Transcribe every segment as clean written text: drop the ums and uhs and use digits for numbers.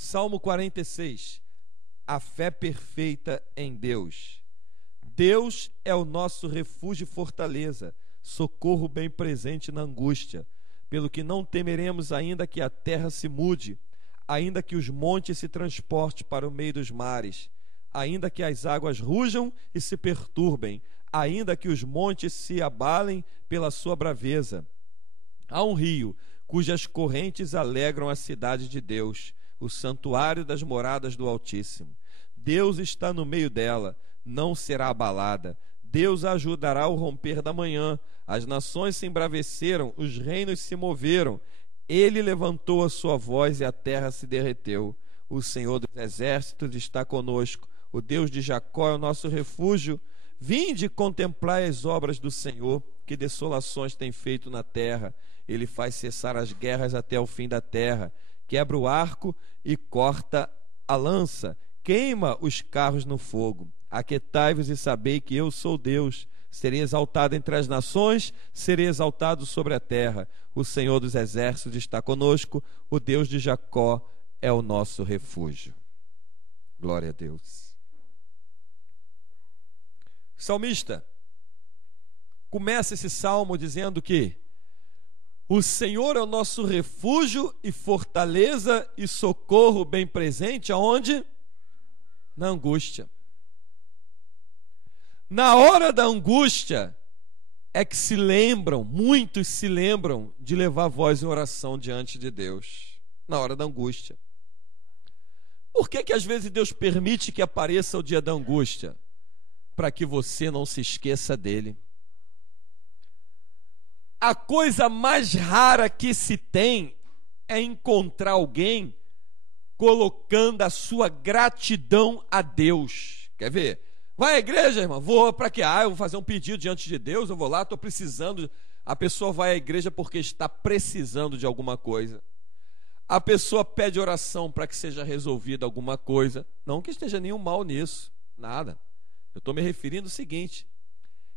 Salmo 46. A fé perfeita em Deus. Deus é o nosso refúgio e fortaleza, socorro bem presente na angústia. Pelo que não temeremos, ainda que a terra se mude, ainda que os montes se transportem para o meio dos mares, ainda que as águas rujam e se perturbem, ainda que os montes se abalem pela sua braveza. Há um rio cujas correntes alegram a cidade de Deus, o santuário das moradas do Altíssimo. Deus está no meio dela, não será abalada. Deus a ajudará ao romper da manhã. As nações se embraveceram, os reinos se moveram. Ele levantou a sua voz e a terra se derreteu. O Senhor dos exércitos está conosco. O Deus de Jacó é o nosso refúgio. Vinde contemplai as obras do Senhor, que desolações tem feito na terra. Ele faz cessar as guerras até o fim da terra. Quebra o arco e corta a lança. Queima os carros no fogo. Aquietai-vos e sabei que eu sou Deus. Serei exaltado entre as nações, serei exaltado sobre a terra. O Senhor dos exércitos está conosco. O Deus de Jacó é o nosso refúgio. Glória a Deus. O salmista começa esse salmo dizendo que o Senhor é o nosso refúgio e fortaleza e socorro bem presente, aonde? Na angústia. Na hora da angústia é que se lembram, muitos se lembram de levar voz em oração diante de Deus. Na hora da angústia. Por que às vezes Deus permite que apareça o dia da angústia? Para que você não se esqueça dele. A coisa mais rara que se tem é encontrar alguém colocando a sua gratidão a Deus. Quer ver? Vai à igreja, irmão? Vou para quê? Eu vou fazer um pedido diante de Deus, eu vou lá, estou precisando. A pessoa vai à igreja porque está precisando de alguma coisa. A pessoa pede oração para que seja resolvida alguma coisa. Não que esteja nenhum mal nisso, nada. Eu estou me referindo ao seguinte,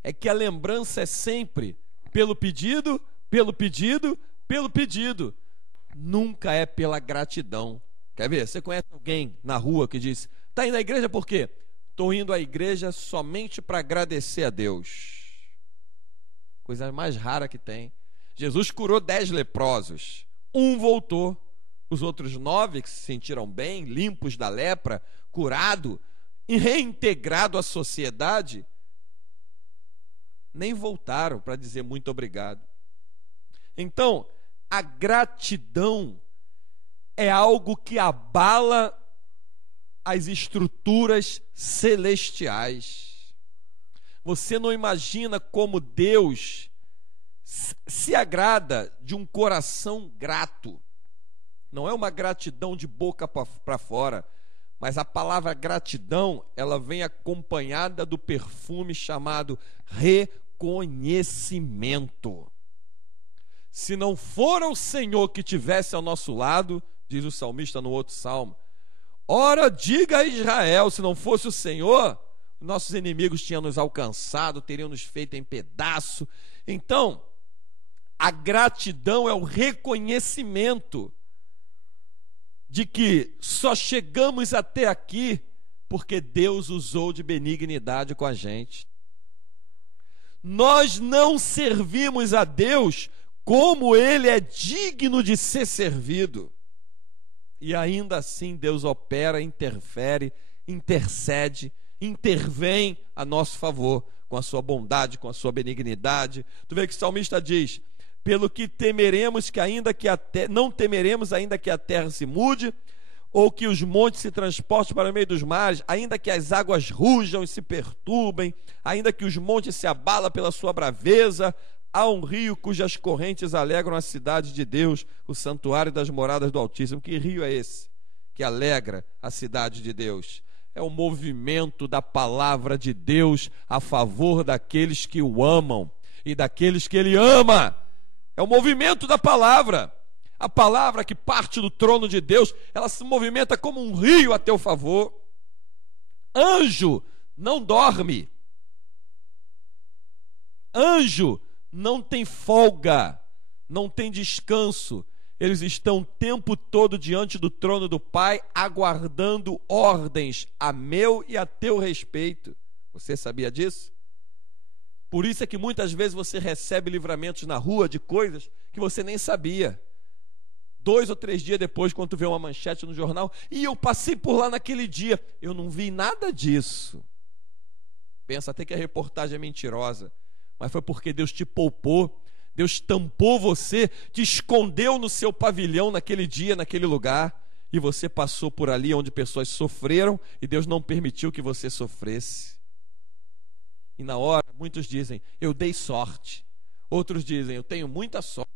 é que a lembrança é sempre pelo pedido, pelo pedido, pelo pedido. Nunca é pela gratidão. Quer ver? Você conhece alguém na rua que diz, está indo à igreja por quê? Estou indo à igreja somente para agradecer a Deus. Coisa mais rara que tem. Jesus curou 10 leprosos. Um voltou. Os outros 9 que se sentiram bem, limpos da lepra, curado e reintegrado à sociedade, nem voltaram para dizer muito obrigado. Então, a gratidão é algo que abala as estruturas celestiais. Você não imagina como Deus se agrada de um coração grato. Não é uma gratidão de boca para fora, mas a palavra gratidão, ela vem acompanhada do perfume chamado reconhecimento. Se não for o Senhor que tivesse ao nosso lado, diz o salmista no outro salmo, ora, diga a Israel, se não fosse o Senhor, nossos inimigos tinham nos alcançado, teriam nos feito em pedaço. Então, a gratidão é o reconhecimento de que só chegamos até aqui porque Deus usou de benignidade com a gente. Nós não servimos a Deus como Ele é digno de ser servido. E ainda assim Deus opera, interfere, intercede, intervém a nosso favor, com a sua bondade, com a sua benignidade. Tu vê que o salmista diz, pelo que temeremos que ainda que não temeremos ainda que a terra se mude, ou que os montes se transportem para o meio dos mares, ainda que as águas rujam e se perturbem, ainda que os montes se abalem pela sua braveza, há um rio cujas correntes alegram a cidade de Deus, o santuário das moradas do Altíssimo. Que rio é esse que alegra a cidade de Deus? É o movimento da palavra de Deus a favor daqueles que o amam e daqueles que Ele ama. É o movimento da palavra. A palavra que parte do trono de Deus, ela se movimenta como um rio a teu favor. Anjo não dorme. Anjo não tem folga, não tem descanso. eles estão o tempo todo diante do trono do Pai, aguardando ordens a meu e a teu respeito. Você sabia disso? Por isso é que muitas vezes você recebe livramentos na rua de coisas que você nem sabia. 2 ou 3 dias depois, quando tu vê uma manchete no jornal, e eu passei por lá naquele dia, eu não vi nada disso. Pensa até que a reportagem é mentirosa, mas foi porque Deus te poupou, Deus tampou você, te escondeu no seu pavilhão naquele dia, naquele lugar, e você passou por ali onde pessoas sofreram, e Deus não permitiu que você sofresse. E na hora, muitos dizem, eu dei sorte. Outros dizem, eu tenho muita sorte.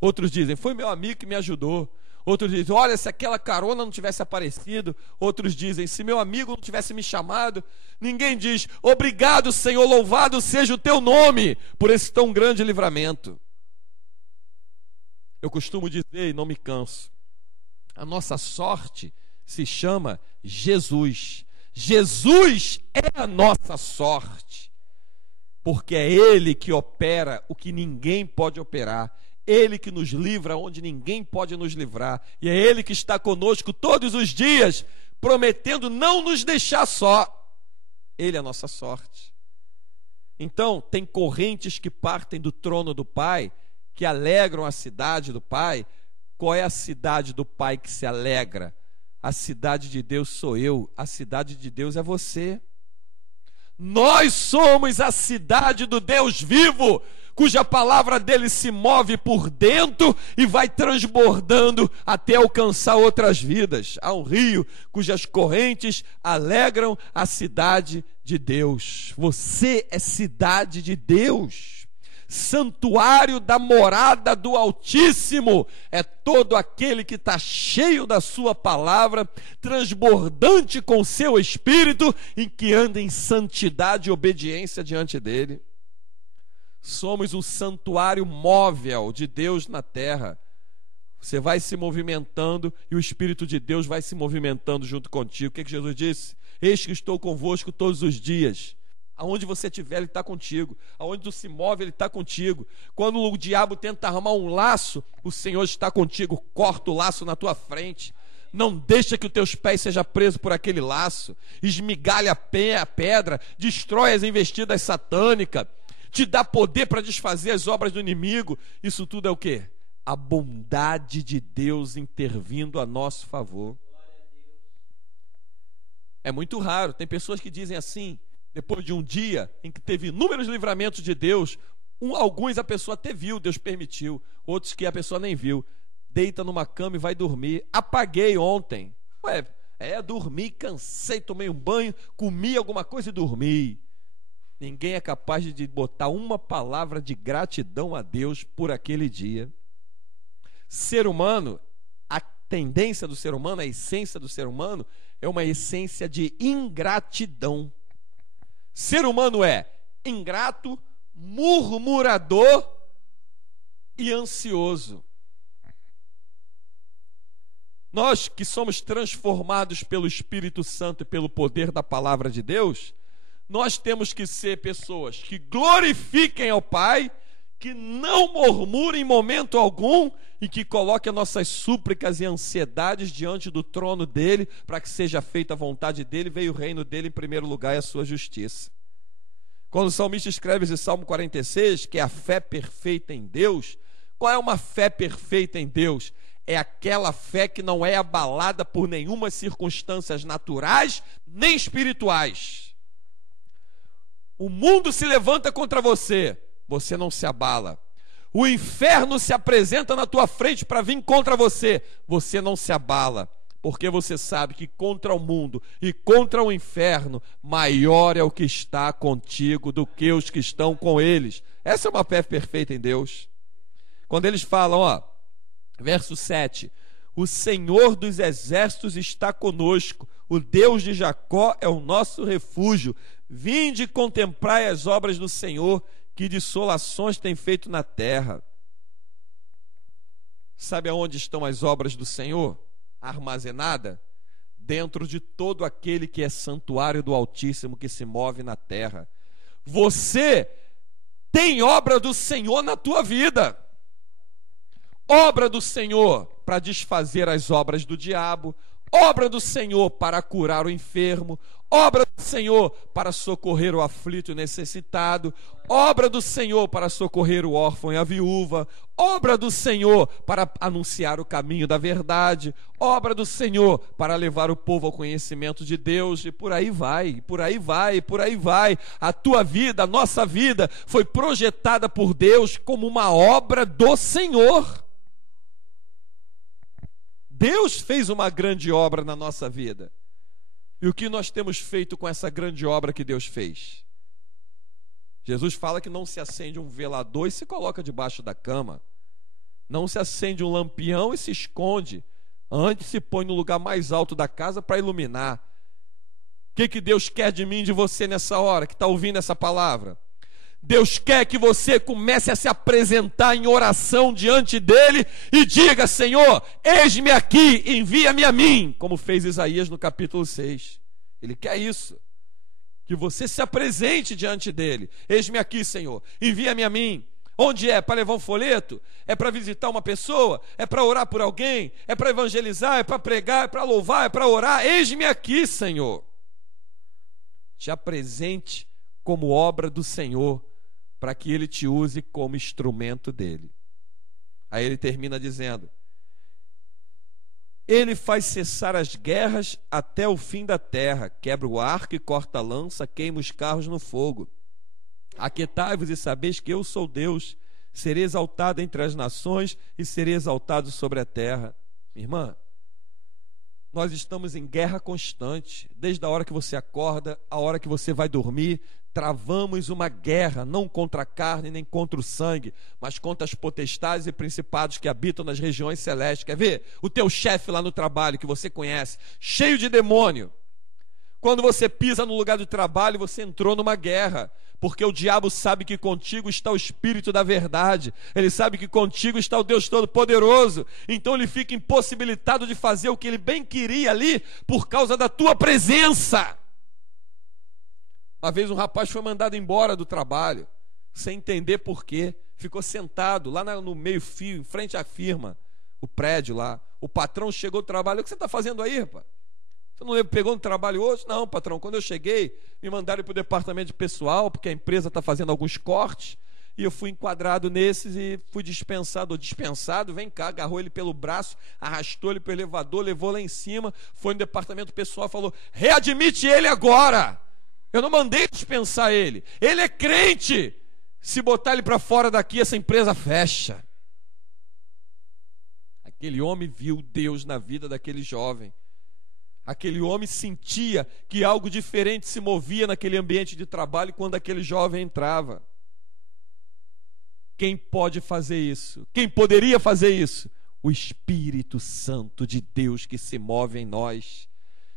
Outros dizem, foi meu amigo que me ajudou. Outros dizem, olha, se aquela carona não tivesse aparecido. Outros dizem, se meu amigo não tivesse me chamado. Ninguém diz, obrigado, Senhor, louvado seja o teu nome por esse tão grande livramento. Eu costumo dizer, e não me canso, a nossa sorte se chama Jesus. Jesus é a nossa sorte, porque é Ele que opera o que ninguém pode operar. Ele que nos livra onde ninguém pode nos livrar. E é Ele que está conosco todos os dias, prometendo não nos deixar só. Ele é a nossa sorte. Então, tem correntes que partem do trono do Pai, que alegram a cidade do Pai. Qual é a cidade do Pai que se alegra? A cidade de Deus sou eu, a cidade de Deus é você. Nós somos a cidade do Deus vivo, cuja palavra dele se move por dentro e vai transbordando até alcançar outras vidas. Há um rio cujas correntes alegram a cidade de Deus. Você é cidade de Deus, santuário da morada do Altíssimo. É todo aquele que está cheio da sua palavra, transbordante com seu espírito, em que anda em santidade e obediência diante dele. Somos um santuário móvel de Deus na terra. Você vai se movimentando e o Espírito de Deus vai se movimentando junto contigo. O que Jesus disse? Eis que estou convosco todos os dias. Aonde você estiver, Ele está contigo. Aonde tu se move, Ele está contigo. Quando o diabo tenta armar um laço, o Senhor está contigo. Corta o laço na tua frente. Não deixa que os teus pés sejam presos por aquele laço. Esmigalha a pedra. Destrói as investidas satânicas. Te dá poder para desfazer as obras do inimigo. Isso tudo é o quê? A bondade de Deus intervindo a nosso favor. É muito raro. Tem pessoas que dizem assim, depois de um dia em que teve inúmeros livramentos de Deus, alguns a pessoa até viu, Deus permitiu, outros que a pessoa nem viu. Deita numa cama e vai dormir. Apaguei ontem. Dormi, cansei, tomei um banho, comi alguma coisa e dormi. Ninguém é capaz de botar uma palavra de gratidão a Deus por aquele dia. Ser humano, a tendência do ser humano, a essência do ser humano, é uma essência de ingratidão. Ser humano é ingrato, murmurador e ansioso. Nós que somos transformados pelo Espírito Santo e pelo poder da palavra de Deus, nós temos que ser pessoas que glorifiquem ao Pai, que não murmurem em momento algum e que coloquem nossas súplicas e ansiedades diante do trono dele, para que seja feita a vontade dele. Veio o reino dele em primeiro lugar e a sua justiça. Quando o salmista escreve esse Salmo 46, que é a fé perfeita em Deus, qual é uma fé perfeita em Deus? É aquela fé que não é abalada por nenhuma circunstâncias naturais nem espirituais. O mundo se levanta contra você, você não se abala. O inferno se apresenta na tua frente para vir contra você, você não se abala. Porque você sabe que contra o mundo e contra o inferno, maior é o que está contigo do que os que estão com eles. Essa é uma fé perfeita em Deus. Quando eles falam, verso 7, o Senhor dos exércitos está conosco, o Deus de Jacó é o nosso refúgio. Vinde e contemplai as obras do Senhor, que dissolações tem feito na terra. Sabe aonde estão as obras do Senhor? Armazenada? Dentro de todo aquele que é santuário do Altíssimo, que se move na terra. Você tem obra do Senhor na tua vida. obra do Senhor para desfazer as obras do diabo, obra do Senhor para curar o enfermo, obra do Senhor para socorrer o aflito e necessitado, obra do Senhor para socorrer o órfão e a viúva, obra do Senhor para anunciar o caminho da verdade, obra do Senhor para levar o povo ao conhecimento de Deus, e por aí vai, por aí vai, por aí vai. A tua vida, a nossa vida foi projetada por Deus como uma obra do Senhor. Deus fez uma grande obra na nossa vida. E o que nós temos feito com essa grande obra que Deus fez? Jesus fala que não se acende um velador e se coloca debaixo da cama. Não se acende um lampião e se esconde. Antes se põe no lugar mais alto da casa para iluminar. O que Deus quer de mim e de você nessa hora que está ouvindo essa palavra? Deus quer que você comece a se apresentar em oração diante dele e diga: Senhor, eis-me aqui, envia-me a mim, como fez Isaías no capítulo 6. Ele quer isso, que você se apresente diante dele. Eis-me aqui, Senhor, envia-me a mim. Onde é? Para levar um folheto? É para visitar uma pessoa? É para orar por alguém? É para evangelizar? É para pregar? É para louvar? É para orar? Eis-me aqui, Senhor. Te apresente como obra do Senhor, para que ele te use como instrumento dele. Aí ele termina dizendo: ele faz cessar as guerras até o fim da terra, quebra o arco e corta a lança, queima os carros no fogo. Aquietai-vos e sabeis que eu sou Deus, serei exaltado entre as nações e serei exaltado sobre a terra. Minha irmã, nós estamos em guerra constante, desde a hora que você acorda, a hora que você vai dormir. Travamos uma guerra, não contra a carne nem contra o sangue, mas contra as potestades e principados que habitam nas regiões celestes. Quer ver? O teu chefe lá no trabalho, que você conhece, cheio de demônio. Quando você pisa no lugar do trabalho, você entrou numa guerra, porque o diabo sabe que contigo está o Espírito da verdade, ele sabe que contigo está o Deus Todo-Poderoso, então ele fica impossibilitado de fazer o que ele bem queria ali, por causa da tua presença. Uma vez um rapaz foi mandado embora do trabalho, sem entender por quê. Ficou sentado lá no meio-fio, em frente à firma, o prédio lá. O patrão chegou do trabalho: o que você está fazendo aí, rapaz? Você não pegou no trabalho hoje? Não, patrão, quando eu cheguei, me mandaram para o departamento de pessoal, porque a empresa está fazendo alguns cortes, e eu fui enquadrado nesses e fui dispensado. Vem cá, agarrou ele pelo braço, arrastou ele para o elevador, levou lá em cima, foi no departamento pessoal e falou: readmite ele agora! Eu não mandei dispensar ele. Ele é crente. Se botar ele para fora daqui, essa empresa fecha. Aquele homem viu Deus na vida daquele jovem. Aquele homem sentia que algo diferente se movia naquele ambiente de trabalho quando aquele jovem entrava. Quem pode fazer isso? Quem poderia fazer isso? O Espírito Santo de Deus que se move em nós,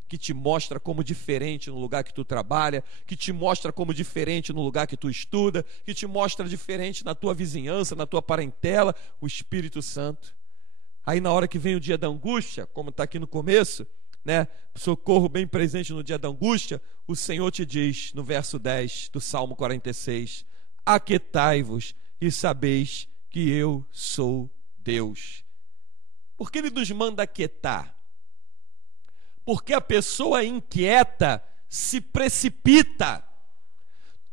que te mostra como diferente no lugar que tu trabalha, que te mostra como diferente no lugar que tu estuda, que te mostra diferente na tua vizinhança, na tua parentela, o Espírito Santo. Aí na hora que vem o dia da angústia, como está aqui no começo, né, socorro bem presente no dia da angústia, o Senhor te diz no verso 10 do Salmo 46, aquietai-vos e sabeis que eu sou Deus. Por que ele nos manda aquietar? Porque a pessoa inquieta se precipita.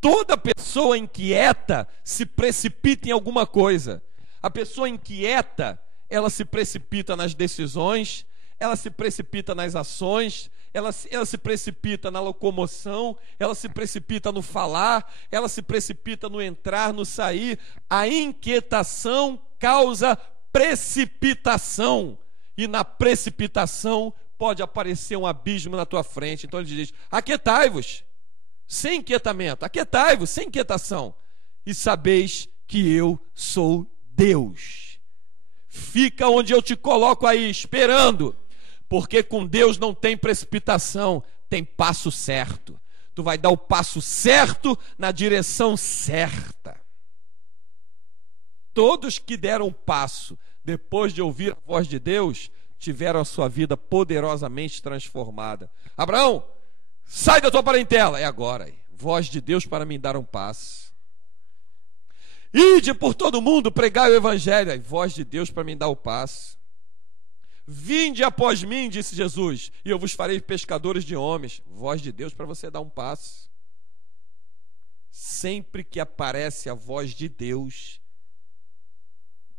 Toda pessoa inquieta se precipita em alguma coisa. A pessoa inquieta, ela se precipita nas decisões, ela se precipita nas ações, ela se precipita na locomoção, ela se precipita no falar, ela se precipita no entrar, no sair. A inquietação causa precipitação, e na precipitação pode aparecer um abismo na tua frente. Então ele diz: aquietai-vos, sem inquietamento, aquietai-vos, sem inquietação, e sabeis que eu sou Deus. Fica onde eu te coloco aí, esperando, porque com Deus não tem precipitação, tem passo certo. Tu vai dar o passo certo na direção certa. Todos que deram um passo depois de ouvir a voz de Deus tiveram a sua vida poderosamente transformada. Abraão, sai da tua parentela. É agora, voz de Deus para me dar um passo. Ide por todo mundo, pregai o evangelho. Aí, voz de Deus para me dar o passo. Vinde após mim, disse Jesus, e eu vos farei pescadores de homens. Voz de Deus para você dar um passo. Sempre que aparece a voz de Deus,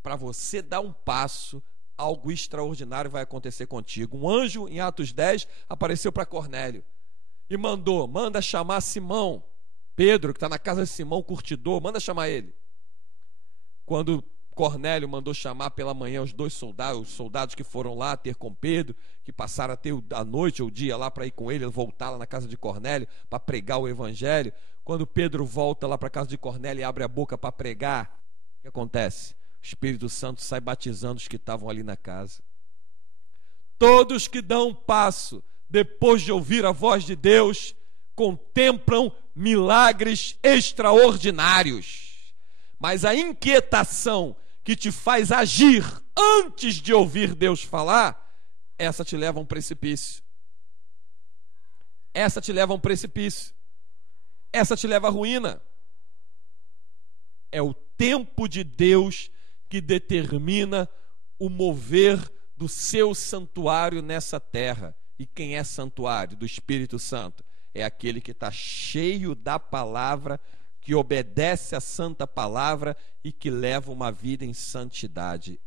para você dar um passo, algo extraordinário vai acontecer contigo. Um anjo, em Atos 10, apareceu para Cornélio e manda chamar Simão, Pedro, que está na casa de Simão, curtidor, manda chamar ele. Quando Cornélio mandou chamar pela manhã os soldados que foram lá ter com Pedro, que passaram a ter a noite ou o dia lá para ir com ele, voltar lá na casa de Cornélio para pregar o evangelho. Quando Pedro volta lá para a casa de Cornélio e abre a boca para pregar, o que acontece? O Espírito Santo sai batizando os que estavam ali na casa. Todos que dão um passo depois de ouvir a voz de Deus contemplam milagres extraordinários. Mas a inquietação que te faz agir antes de ouvir Deus falar, essa te leva a um precipício. Essa te leva a um precipício. Essa te leva à ruína. É o tempo de Deus que determina o mover do seu santuário nessa terra. E quem é santuário do Espírito Santo? É aquele que está cheio da palavra, que obedece à santa palavra e que leva uma vida em santidade.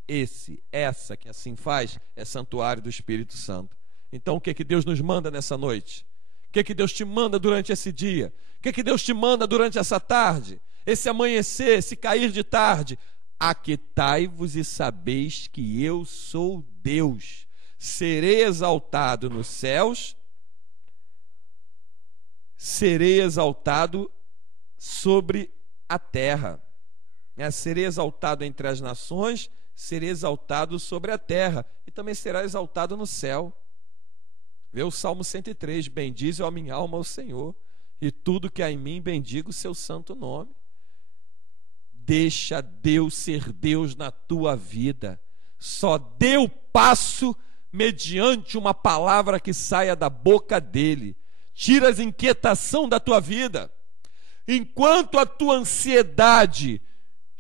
Essa que assim faz, é santuário do Espírito Santo. Então o que Deus nos manda nessa noite? O que Deus te manda durante esse dia? O que Deus te manda durante essa tarde? Esse amanhecer, esse cair de tarde? Aquietai-vos e sabeis que eu sou Deus. Serei exaltado nos céus, serei exaltado sobre a terra. Serei exaltado entre as nações, serei exaltado sobre a terra, e também será exaltado no céu. Vê o Salmo 103, bendize a minha alma ao Senhor, e tudo que há em mim bendiga o seu santo nome. Deixa Deus ser Deus na tua vida. Só dê o passo mediante uma palavra que saia da boca dele. Tira as inquietações da tua vida. Enquanto a tua ansiedade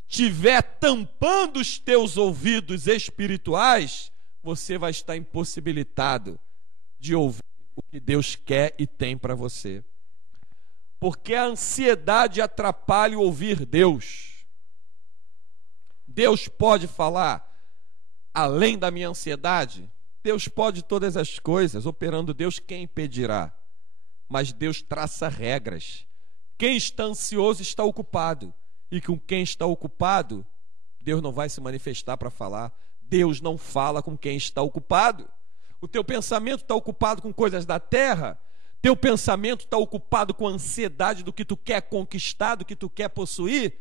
estiver tampando os teus ouvidos espirituais, você vai estar impossibilitado de ouvir o que Deus quer e tem para você. Porque a ansiedade atrapalha o ouvir Deus. Deus pode falar além da minha ansiedade? Deus pode todas as coisas. Operando Deus, quem impedirá? Mas Deus traça regras. Quem está ansioso está ocupado. E com quem está ocupado, Deus não vai se manifestar para falar. Deus não fala com quem está ocupado. O teu pensamento está ocupado com coisas da terra. Teu pensamento está ocupado com a ansiedade do que tu quer conquistar, do que tu quer possuir.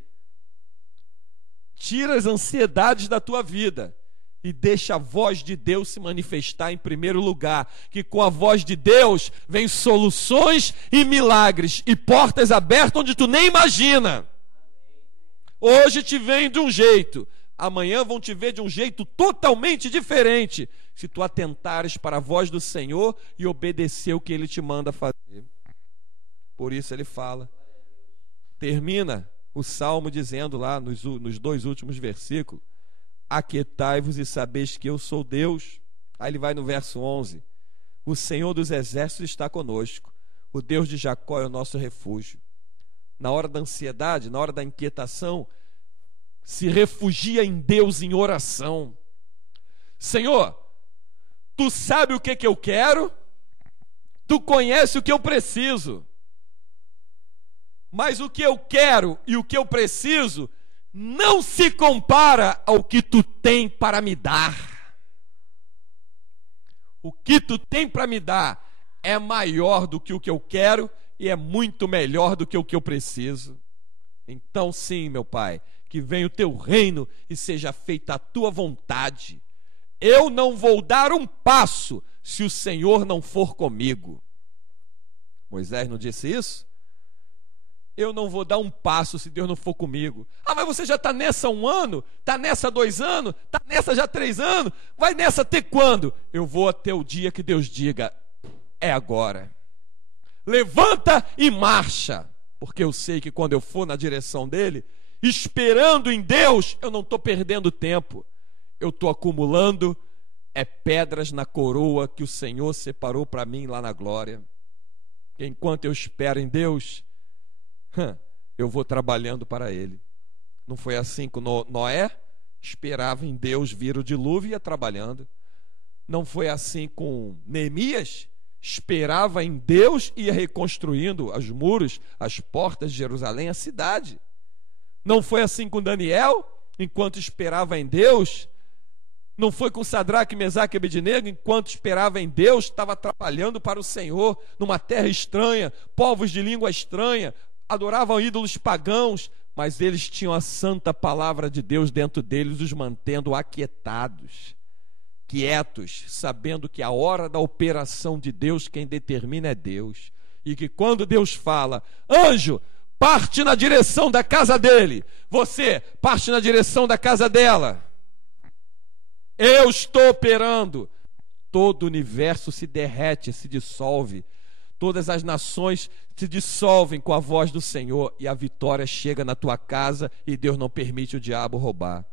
Tira as ansiedades da tua vida e deixa a voz de Deus se manifestar em primeiro lugar, que com a voz de Deus vem soluções e milagres e portas abertas onde tu nem imagina. Hoje te vem de um jeito, amanhã vão te ver de um jeito totalmente diferente, se tu atentares para a voz do Senhor e obedecer o que Ele te manda fazer. Por isso ele fala, termina o Salmo dizendo lá nos dois últimos versículos, aquietai-vos e sabeis que eu sou Deus. Aí ele vai no verso 11, o Senhor dos exércitos está conosco, o Deus de Jacó é o nosso refúgio. Na hora da ansiedade, na hora da inquietação, se refugia em Deus em oração. Senhor, tu sabe o que eu quero, tu conhece o que eu preciso, mas o que eu quero e o que eu preciso não se compara ao que tu tem para me dar. O que tu tem para me dar é maior do que o que eu quero e é muito melhor do que o que eu preciso. Então sim, meu Pai, que venha o teu reino e seja feita a tua vontade. Eu não vou dar um passo se o Senhor não for comigo. Moisés não disse isso? Eu não vou dar um passo se Deus não for comigo. Ah, mas você já está nessa 1 ano? Está nessa 2 anos? Está nessa já 3 anos? Vai nessa até quando? Eu vou até o dia que Deus diga, é agora. Levanta e marcha. Porque eu sei que quando eu for na direção dele, esperando em Deus, eu não estou perdendo tempo. Eu estou acumulando pedras na coroa que o Senhor separou para mim lá na glória. Enquanto eu espero em Deus, eu vou trabalhando para Ele. Não foi assim com Noé? Esperava em Deus vir o dilúvio e ia trabalhando. Não foi assim com Neemias? Esperava em Deus e ia reconstruindo os muros, as portas de Jerusalém, a cidade. Não foi assim com Daniel? Enquanto esperava em Deus. Não foi com Sadraque, Mesaque e Abednego? Enquanto esperava em Deus, estava trabalhando para o Senhor, numa terra estranha, povos de língua estranha, adoravam ídolos pagãos, mas eles tinham a santa palavra de Deus dentro deles, os mantendo aquietados, quietos, sabendo que a hora da operação de Deus, quem determina é Deus, e que quando Deus fala, anjo, parte na direção da casa dele, você parte na direção da casa dela, eu estou operando, todo o universo se derrete, se dissolve, todas as nações se dissolvem com a voz do Senhor e a vitória chega na tua casa e Deus não permite o diabo roubar.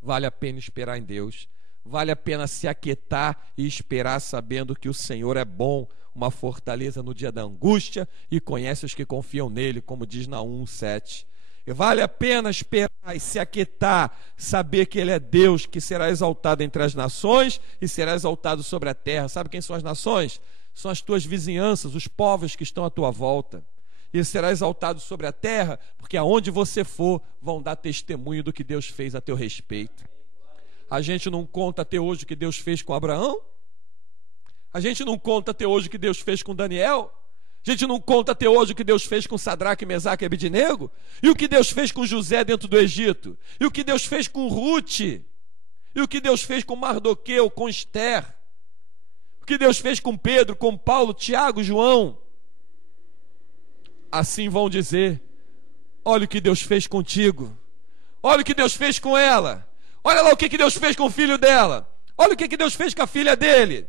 Vale a pena esperar em Deus, vale a pena se aquietar e esperar sabendo que o Senhor é bom, uma fortaleza no dia da angústia e conhece os que confiam nele, como diz Naum 7. E vale a pena esperar e se aquietar, saber que Ele é Deus, que será exaltado entre as nações e será exaltado sobre a terra. Sabe quem são as nações? São as tuas vizinhanças, os povos que estão à tua volta. E será exaltado sobre a terra, porque aonde você for, vão dar testemunho do que Deus fez a teu respeito. A gente não conta até hoje o que Deus fez com Abraão? A gente não conta até hoje o que Deus fez com Daniel? A gente não conta até hoje o que Deus fez com Sadraque, Mesaque e Abednego? E o que Deus fez com José dentro do Egito? E o que Deus fez com Ruth? E o que Deus fez com Mardoqueu, com Esther? O que Deus fez com Pedro, com Paulo, Tiago, João? Assim vão dizer, olha o que Deus fez contigo. Olha o que Deus fez com ela. Olha lá o que Deus fez com o filho dela. Olha o que Deus fez com a filha dele.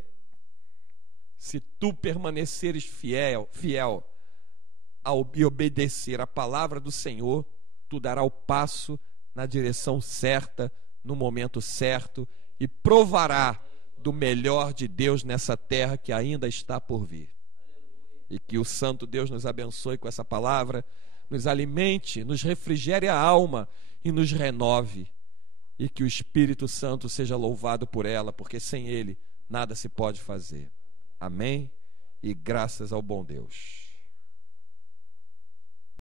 Se tu permaneceres fiel e obedecer a palavra do Senhor, tu dará o passo na direção certa, no momento certo, e provará do melhor de Deus nessa terra que ainda está por vir. E que o santo Deus nos abençoe com essa palavra, nos alimente, nos refrigere a alma e nos renove. E que o Espírito Santo seja louvado por ela, porque sem Ele nada se pode fazer. Amém? E graças ao bom Deus.